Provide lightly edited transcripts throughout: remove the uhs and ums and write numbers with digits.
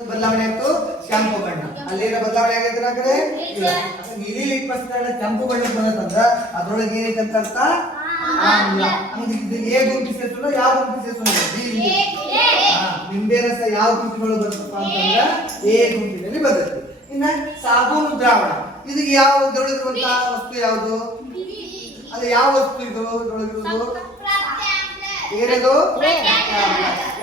ಬದಲಾವಣೆ ಆಯ್ತು ಕೆಂಪು ಬಣ್ಣ. ಅಲ್ಲೇನ ಬದಲಾವಣೆ ಆಗೈತೆ ಆ ಕಡೆ ಇಲ್ಲ. ನೀಲಿ ಲಿಟ್ಮಸ್ ಕಾರಣ ಕೆಂಪು ಬಣ್ಣಕ್ಕೆ ಬಂದತಂದ್ರ ಅದ್ರೊಳಗೆ ಏನೈತೆ ಅಂತ ಅರ್ಥ ಆಮ್ಲ. ಇದು ಎ ಗುಂಪು ಸೇರ್ಸೋಣ ಯಾವ ಗುಂಪು ಸೇರ್ಸೋಣ ಬಿ. ನಿಂಬೆ ರಸ ಯಾವ ಗುಂಪಿನೊಳಗೆ ಬರುತ್ತಪ್ಪ ಅಂತಂದ್ರ ಎ ಗುಂಪಿನಲ್ಲಿ ಬರುತ್ತೆ. ಇನ್ನ ಸಾಬೂನು ದ್ರಾವಣ ಇದು ಯಾವ ಇದ್ರೊಳಗಿರುವಂತಹ ವಸ್ತು ಯಾವುದು? ಅದು ಯಾವ ವಸ್ತು ಇದು ಇದ್ರೊಳಗಿರುವುದು? ಏನದು?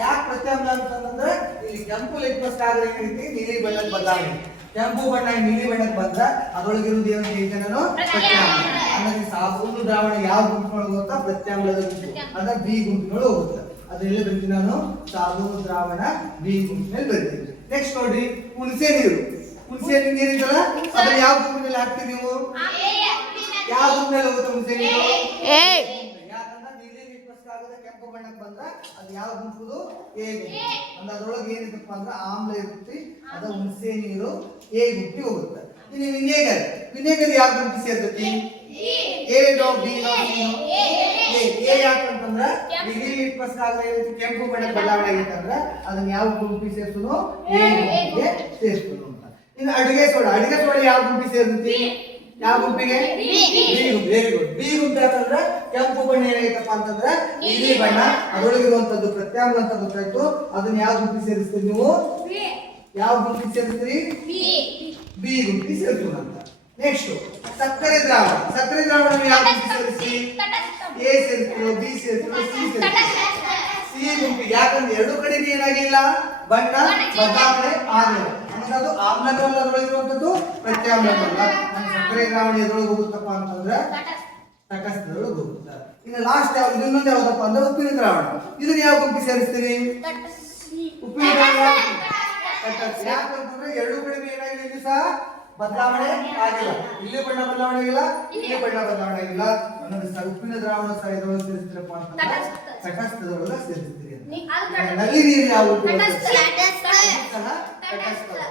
ಯಾಕೆ ಪ್ರತ್ಯಾಮ್ಲ ಅಂತಂದ್ರೆ ಇಲ್ಲಿ ಕೆಂಪು ಲಿಟ್ಮಸ್ ಕಾಗದ ಏನೈತಿ ನೀಲಿ ಬಣ್ಣಕ್ಕೆ ಬದಲಾವಣೆ. ಕೆಂಪು ಬಣ್ಣ ನೀಲಿ ಬಣ್ಣಕ್ಕೆ ಬಂದ್ರ ಅದ್ರೊಳಗಿರುವುದು ಏನು ಐತೆ ನಾನು ಪ್ರತ್ಯಾಮ್ಲ. ಅಂದ್ರೆ ಸಾಬೂನು ದ್ರಾವಣ ಯಾವ ಗುಂಪಿನೊಳಗೆ ಹೋಗುತ್ತಾ? ಪ್ರತ್ಯಾಮ್ಲದ ಗುಂಪು ಅಂದ್ರೆ ಬಿ ಗುಂಪಿನೊಳಗೆ ಹೋಗುತ್ತೆ. ಅದೆಲ್ಲ ಬರ್ತೀನಿ ನಾನು ಸಾಬೂನು ದ್ರಾವಣ ಬಿ ಗುಂಪಿನಲ್ಲಿ ಬರ್ತೀನಿ. ನೆಕ್ಸ್ಟ್ ನೋಡ್ರಿ ಹುಣಸೆ ನೀರು. ಹುಣಸೆ ನೀರು ಏನಿದಲ್ಲ ಅದ್ರ ಯಾವ ಗುಂಪಿನಲ್ಲಿ ಹಾಕ್ತೀವಿ ನೀವು? ಯಾವ ಗುಂಪಿನಲ್ಲಿ ಹೋಗುತ್ತೆ ಹುಣಸೆ ನೀರು? ಕೆಂಪು ಬಣ್ಣಕ್ಕೆ ಬಂದ್ರೆ ಅದು ಯಾವ ಗುಂಪುದು? ಎ ಗುಂಪು. ಅಂದ್ರೆ ಅದ್ರೊಳಗೆ ಏನಿದಪ್ಪ ಅಂದ್ರೆ ಆಮ್ಲ ಇರುತ್ತೆ. ಅದ ಹುಣಸೆ ನೀರು ಎ ಗುಂಪಿಗೆ ಹೋಗುತ್ತೆ. ಇನ್ನು ವಿನೇಗರ್. ವಿನೇಗರ್ ಯಾವ ಗುಂಪಿ ಸೇರ್ತೈತಿ? A no B no C no A ಯಾಕಂತಂದ್ರೆ ನೀಲಿ ಲಿಟ್ಮಸ್ ಕಾಗದ ಏನೈತಿ ಕೆಂಪು ಬಣ್ಣಕ್ಕೆ ಬದಲಾವಣೆ ಆಗೈತಂದ್ರೆ ಅದನ್ನ ಯಾವ ಗುಂಪಿ ಸೇರ್ಸೋನು? ಎ ಗುಂಪಿಗೆ ಸೇರ್ಸೋನು ಅಂತ. ಇನ್ನು ಅಡುಗೆ ಸೋಡಾ. ಅಡುಗೆ ಸೋಡಾ ಯಾವ ಗುಂಪಿ ಸೇರ್ತೈತಿ? ಯಾವ ಗುಂಪಿಗೆ? ಬಿ ಗುಂಪು. Very good. ಬಿ ಗುಂಪು ಯಾಕಂದ್ರೆ ಕೆಂಪು ಬಣ್ಣ ಏನಾಗೈತಪ್ಪ ಅಂತಂದ್ರೆ ನೀಲಿ ಬಣ್ಣ ಅದರೊಳಗಿರುವಂತದ್ದು ಪ್ರತ್ಯಾಮ್ಲ ಅಂತ ಗೊತ್ತಾಯ್ತು. ಅದನ್ನ ಯಾವ ಗುಂಪಿ ಸೇರಿಸ್ತೀರಿ ನೀವು? ಯಾವ ಗುಂಪಿ ಸೇರಿಸ್ತೀರಿ? ಬಿ ಗುಂಪಿ ಸೇರಿಸೋಣ ಅಂತ. ನೆಕ್ಸ್ಟ್ ಸಕ್ಕರೆ ದ್ರಾವಣ. ಸಕ್ಕರೆ ದ್ರಾವಣ ಯಾವ ಗುಂಪಿ ಸೇರಿಸಿ? ಎ ಸೇರಿಸ್ತೀರೋ ಬಿ ಸೇರಿಸ್ತೀರೋ ಸಿ ಸೇರಿಸ್ತೀರೋ? ಸಿ ಗುಂಪಿಗೆ. ಯಾಕಂದ್ರೆ ಎರಡು ಕಡೆ ಏನಾಗಿಲ್ಲ ಬಣ್ಣ ಬದಲಾವಣೆ ಆಗಿಲ್ಲ. ಅಂದ್ರೆ ಅದು ಆಮ್ಲಗಲ್ಲ ಅದರೊಳಗಿರುವಂತದ್ದು ಪ್ರತ್ಯಾಮ್ಲಗಲ್ಲ. ಸಕ್ಕರೆ ದ್ರಾವಣ ಎದ್ರೊಳಗೆ ಹೋಗುತ್ತಪ್ಪ ಅಂತಂದ್ರೆ ತಟಸ್ಥದೊಳಗೆ ಹೋಗುತ್ತೆ. ಇನ್ನು ಲಾಸ್ಟ್ ಯಾವ್ದು? ಇನ್ನೊಂದು ಯಾವ್ದಪ್ಪ ಅಂದ್ರೆ ಉಪ್ಪಿನ ದ್ರಾವಣ. ಇದನ್ನ ಯಾವ ಗುಂಪಿ ಸೇರಿಸ್ತೀರಿ? ಉಪ್ಪಿನ ದ್ರಾವಣ ತಟಸ್ಥ. ಯಾಕಂತಂದ್ರೆ ಎರಡು ಕಡೆ ಏನಾಗಿದೆ ಇಲ್ಲಿ ಸಹ ಬದಲಾವಣೆ ಆಗಿಲ್ಲ. ಇಲ್ಲಿ ಬಣ್ಣ ಬದಲಾವಣೆ ಆಗಿಲ್ಲ, ಇಲ್ಲಿ ಬಣ್ಣ ಬದಲಾವಣೆ ಆಗಿಲ್ಲ. ಅನ್ನೋದು ಉಪ್ಪಿನ ದ್ರಾವಣ ಸಹ ಎದ್ರೊಳಗೆ ಸೇರಿಸ್ತೀರಪ್ಪ ಅಂತಂದ್ರೆ ತಟಸ್ಥದೊಳಗೆ ಸೇರಿಸ್ತೀರಿ. ನಲ್ಲಿ ನೀರು ಯಾವುದು?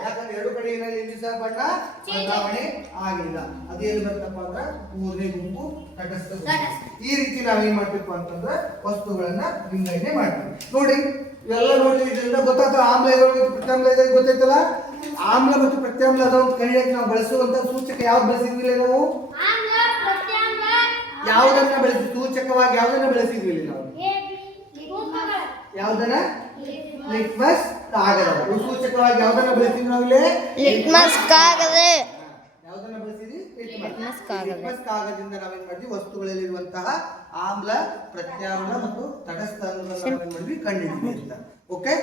ಯಾಕಂದ್ರೆ ಎರಡು ಕಡೆ ಏನಲ್ಲಿ ಇಲ್ಲಿ ಸಹ ಬಣ್ಣ ಬದಲಾವಣೆ ಆಗಿಲ್ಲ. ಅದೇನು ಬರ್ತಪ್ಪ ಅಂದ್ರೆ ಮೂರನೇ ಗುಂಪು ತಟಸ್ಥ ಗುಂಪು. ಈ ರೀತಿ ನಾವೇನ್ ಮಾಡ್ತೀವಿ ಅಂತಂದ್ರೆ ವಸ್ತುಗಳನ್ನ ವಿಂಗಡಣೆ ಮಾಡ್ತೀವಿ. ನೋಡಿ ಇವೆಲ್ಲ ನೋಡಿ ಇದರಿಂದ ಗೊತ್ತಾಗ್ತದೆ ಆಮ್ಲ ಇರೋದು ಪ್ರತ್ಯಾಮ್ಲ ಇರೋದು ಗೊತ್ತಾಯ್ತಲ್ಲ. ಆಮ್ಲ ಮತ್ತು ಪ್ರತ್ಯಾಮ್ಲ ಅದನ್ನು ಕಲಿಯಕ್ಕೆ ನಾವು ಬಳಸುವಂತ ಸೂಚಕ ಯಾವ್ದು ಬಳಸಿದ್ವಿಲ್ಲ ನಾವು? ಯಾವುದನ್ನ ಬಳಸಿ ಸೂಚಕವಾಗಿ ಯಾವುದನ್ನ ಬಳಸಿದ್ವಿ ನಾವು? ಯಾವುದನ್ನ? ಲಿಟ್ಮಸ್ ಕಾಗದ. ಸೂಚಕವಾಗಿ ಯಾವುದನ್ನ ಬಳಸಿದ್ವಿ ನಾವಿಲ್ಲಿ? ಲಿಟ್ಮಸ್ ಕಾಗದ. ಯಾವುದನ್ನ ಬಳಸಿದ್ವಿ? ಲಿಟ್ಮಸ್ ಕಾಗದದಿಂದ ನಾವೇನ್ ಮಾಡಿದ್ವಿ? ವಸ್ತುಗಳಲ್ಲಿರುವಂತಹ ಆಮ್ಲ ಪ್ರತ್ಯಾಮ್ಲ ಮತ್ತು ತಟಸ್ಥ ಅನ್ನೋದನ್ನ ನಾವೇನ್ ಮಾಡಿದ್ವಿ? ಕಂಡುಹಿಡಿದ್ವಿ ಅಂತ. ಓಕೆ.